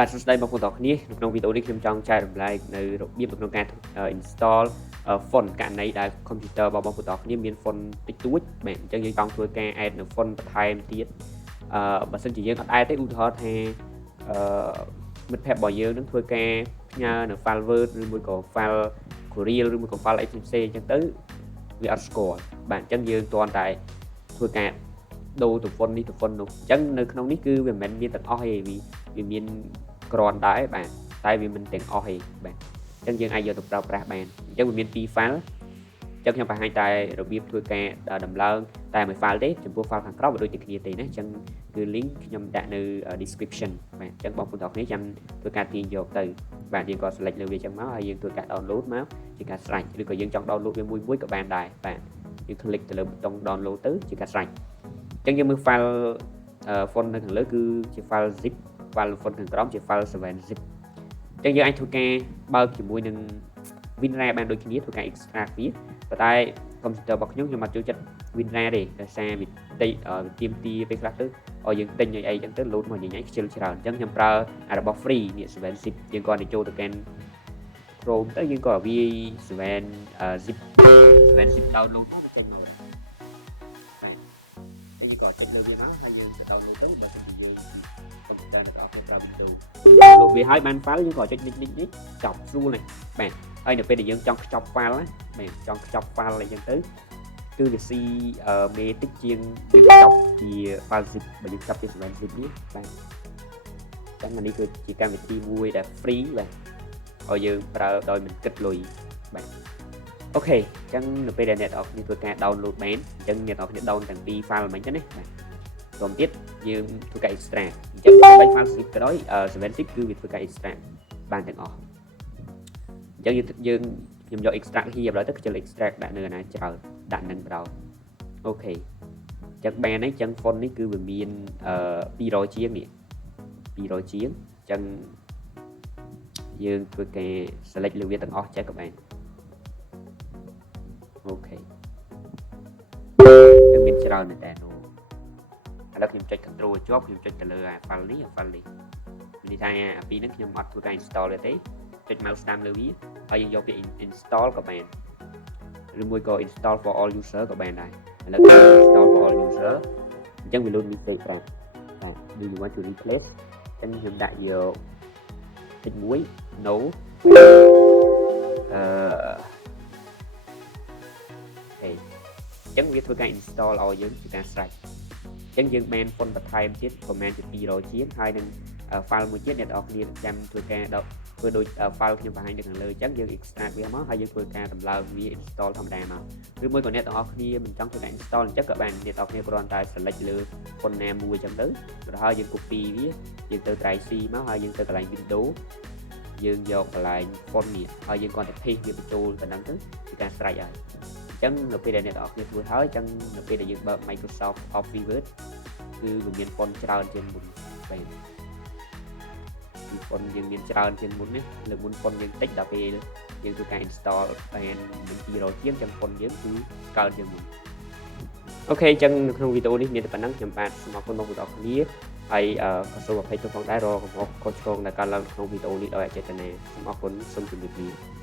បាទសួស្តីបងប្អូនទាំងអស់គ្នាក្នុងវីដេអូនេះខ្ញុំចង់ចែករំលែកនៅរបៀបក្នុងការ install font ករណីដែល computer របស់បងប្អូនទាំងអស់គ្នាមាន font តិចតួចបាទអញ្ចឹងយើងចង់ធ្វើការ add នៅ font បន្ថែមទៀតបើសិនជាយើងអត់ add ទេឧទាហរណ៍ថាមិត្តភ័ក្តិរបស់យើងនឹងធ្វើការផ្ញើនៅ file Word ឬមួយក៏ file Corel ឬមួយក៏ file XMC អញ្ចឹងទៅវាអត់ស្គាល់បាទអញ្ចឹងយើងគ្រាន់តែធ្វើការដូរទៅ font នេះទៅ font នោះអញ្ចឹងនៅក្នុងនេះគឺវាមិនមែនមានទាំងអស់ទេវាមានគ្រាន់ដែរបាទតែវាមិនទាំងអស់ទេបាទអញ្ចឹងយើងអាចយកទៅប្រើប្រាស់បានអញ្ចឹងវាមាន2 file អញ្ចឹងខ្ញុំបង្ហាញតែរបៀបធ្វើការដំឡើងតែមួយ file ទេចំពោះ file ខាងក្រោមវាដូចតែគ្នាទេណាអញ្ចឹងគឺ link ខ្ញុំដាក់នៅ description បាទអញ្ចឹងបងប្អូនទាំងគ្នាចាំធ្វើការទាញយកទៅបាទយើងក៏ select លើវាអញ្ចឹងមកហើយយើងធ្វើការ download មកជាការស្រេចឬក៏យើងចង់ download វាមួយក៏បានដែរបាទយើង click ទៅលើប៊ូតុង download ទៅជាការស្រេចអញ្ចឹងយើងមើល file font នៅខាងលើគឺជា file zip file font ខាងក្រោមជា file 7zip អញ្ចឹងយើងអាចធ្វើការបើកជាមួយនឹង WinRAR បានដូចគ្នាធ្វើការ extract វាប៉ុន្តែ computer របស់ខ្ញុំអត់ចូលចិត្ត WinRAR ទេដោយសារវាតិចទាមទារពេលខ្លះទៅឲ្យយើងទិញអីអញ្ចឹងទៅ load មកញ៉ៃខ្ជិលច្រើនអញ្ចឹងខ្ញុំប្រើរបស់ free នេះ 7zip យើងគាត់ទៅចូលទៅកាន់ Chrome ទៅយើងក៏វាយ 7zip download ទៅចេញមកហើយយើងក៏ចេញលើវាមកហើយយើងទៅ download ទៅបើសិនជាយើង computer នៅក្រៅប្រើ Windows លោកវាឲ្យបាន file យើងក៏ចុចនេះចប់ស្រួលណាស់បាទហើយនៅពេលដែលយើងចង់ខ្ចប់ file ណាបាទចង់ខ្ចប់ file អីចឹងទៅគឺវាស៊ីមេតិចជាងវាខ្ចប់ជា file zip បើយើងខ្ចប់ជា 7zip នេះបាទចឹងនេះគឺជាកម្មវិធីមួយដែល free បាទឲ្យយើងប្រើដោយមិនគិតលុយបាទអូខេអញ្ចឹងនៅពេលដែលអ្នកទាំងអស់គ្នាធ្វើការ download បានអញ្ចឹងអ្នកទាំងអស់គ្នា down ទាំងពីរ file មិញទៅណាបាទរួមទៀតយើងធ្វើការ extract អញ្ចឹងបើ file zip ក៏ដោយ 7zip គឺវាធ្វើការ extract បានទាំងអស់អញ្ចឹងយើងខ្ញុំយក extract hier ដល់ទៅខ្ជិល extract ដាក់នៅណាច្រើនដាក់នឹងក្រោយអូខេអញ្ចឹងបានហើយអញ្ចឹង font នេះគឺវាមាន200ជាងនេះ200ជាងអញ្ចឹងយើងធ្វើការ select លើវាទាំងអស់ចេះក៏បានអូខេគឺមានច្រើនមែនតើឥឡូវខ្ញុំចុច control ឲ្យជាប់ខ្ញុំចុចទៅលើ file នេះនិយាយថាអាពីរហ្នឹងខ្ញុំអត់ធ្វើការ install ទេចុច mouse តាមលើវាហើយយើងយកវា install ក៏បានឬមួយក៏ install for all user ក៏បានដែរឥឡូវ install for all user អញ្ចឹងវា load mistake បាទ do you want to replace អញ្ចឹងខ្ញុំដាក់យកតិចមួយ no អញ្ចឹងវាធ្វើការ install ឲ្យយើងជាការស្រេចអញ្ចឹងយើងបាន font បន្ថែមទៀតប្រហែលជា200ជាងហើយនឹង file មួយទៀតអ្នកនរគ្នាចាំធ្វើការធ្វើដូច file ខ្ញុំបង្ហាញនៅខាងលើអញ្ចឹងយើង extract វាមកហើយយើងធ្វើការដំឡើងវា install ធម្មតាមកឬមួយក៏អ្នកនរគ្នាមិនចង់ធ្វើការ install អញ្ចឹងក៏បានអ្នកនរគ្នាគ្រាន់តែ select លើ font ណាមួយអញ្ចឹងទៅហើយយើង copy វាយើងទៅ drive C មកហើយយើងទៅកន្លែង Windows យើងយកកន្លែង font នេះហើយយើងគ្រាន់តែ paste វាបញ្ចូលទៅហ្នឹងទៅជាការស្រេចហើយអញ្ចឹងនៅពេលដែលអ្នកនរគ្នាធ្វើហើយអញ្ចឹងនៅពេលដែលយើងបើក Microsoft Office Word គឺវាមាន font ច្រើនជាងមុនបាទពី font យើងមានច្រើនជាងមុនណាលើមុន font យើងតិចដល់ពេលយើងធ្វើការ install បានមាន200ជាងចឹង font យើងគឺកើនជាងមុនអូខេអញ្ចឹងនៅក្នុងវីដេអូនេះមានតែប៉ុណ្ណឹងខ្ញុំបាទសូមអរគុណបងប្អូនអរគ្នាហើយក៏សូមអភ័យទោសផងដែររកកំហុសខុសឆ្គងដែលកើតឡើងក្នុងវីដេអូនេះដោយអចេតនាសូមអរគុណសូមជម្រាបលា